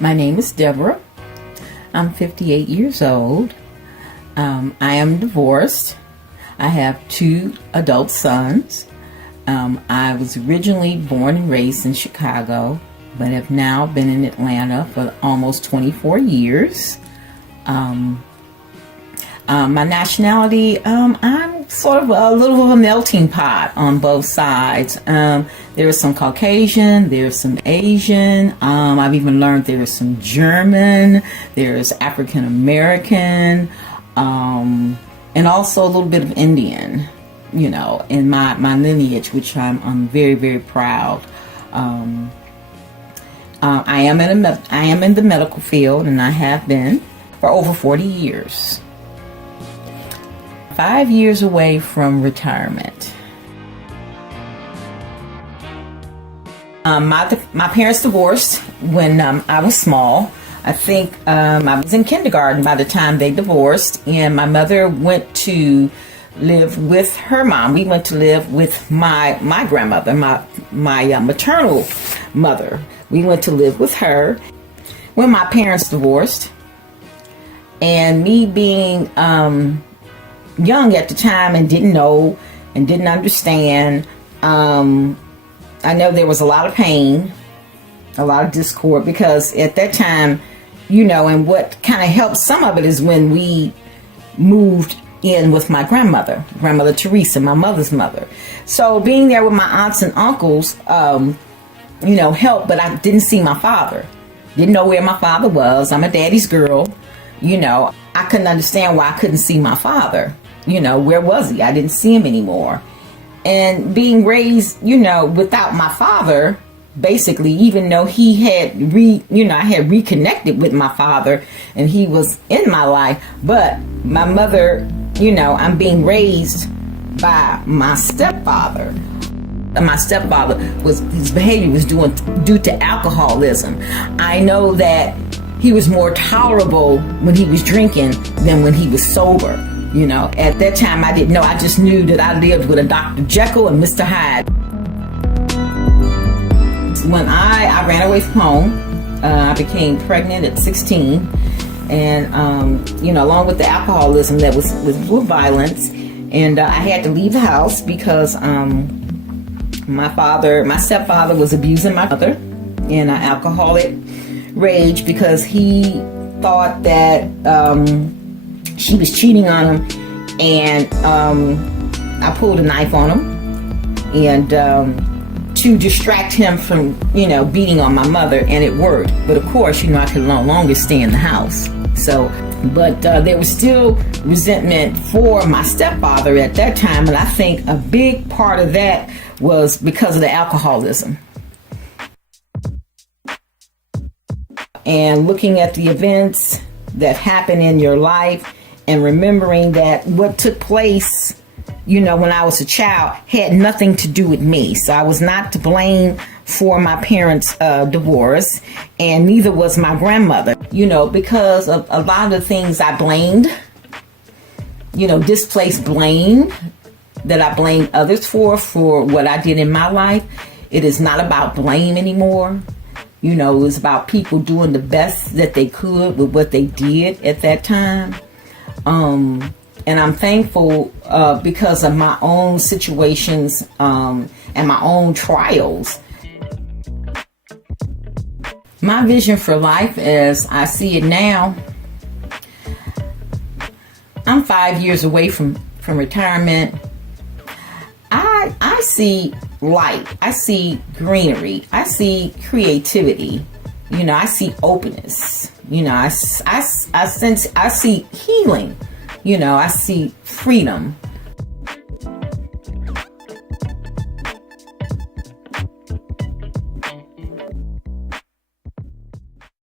My name is Debra. I'm 58 years old. I am divorced. I have 2 adult sons. I was originally born and raised in Chicago, but have now been in Atlanta for almost 24 years. My nationality, I'm sort of a little of a melting pot on both sides. There's some Caucasian, there's some Asian, I've even learned there's some German, there's African American, and also a little bit of Indian, you know, in my lineage, which I'm very, very proud. I am in the medical field, and I have been for over 40 years. 5 years away from retirement. My parents divorced when I was small. I think I was in kindergarten by the time they divorced, and my mother went to live with her mom. We went to live with my grandmother, my maternal mother. We went to live with her when my parents divorced, and me being young at the time and didn't know and didn't understand. I know there was a lot of pain, a lot of discord, because at that time, you know, and what kind of helped some of it is when we moved in with my grandmother Teresa, my mother's mother. So being there with my aunts and uncles, you know, helped, but I didn't see my father. Didn't know where my father was. I'm a daddy's girl. You know, I couldn't understand why I couldn't see my father. You know, where was he? I didn't see him anymore. And being raised, you know, without my father, basically, even though he had I had reconnected with my father and he was in my life, but my mother, you know, I'm being raised by my stepfather. And my stepfather his behavior was due to alcoholism. I know that he was more tolerable when he was drinking than when he was sober. You know, at that time I didn't know. I just knew that I lived with a Dr. Jekyll and Mr. Hyde. When I ran away from home, I became pregnant at 16, and you know, along with the alcoholism that was with violence, and I had to leave the house because my stepfather was abusing my mother in an alcoholic rage because he thought that she was cheating on him, and I pulled a knife on him, and to distract him from, you know, beating on my mother, and it worked. But of course, you know, I could no longer stay in the house. So, but there was still resentment for my stepfather at that time, and I think a big part of that was because of the alcoholism. And looking at the events that happen in your life, and remembering that what took place, you know, when I was a child had nothing to do with me. So I was not to blame for my parents' divorce, and neither was my grandmother, you know, because of a lot of the things I blamed, you know, displaced blame that I blamed others for what I did in my life. It is not about blame anymore. You know, it was about people doing the best that they could with what they did at that time. And I'm thankful because of my own situations and my own trials. My vision for life, as I see it now, I'm 5 years away from retirement. I see light. I see greenery. I see creativity. You know, I see openness. You know, I see healing. You know, I see freedom.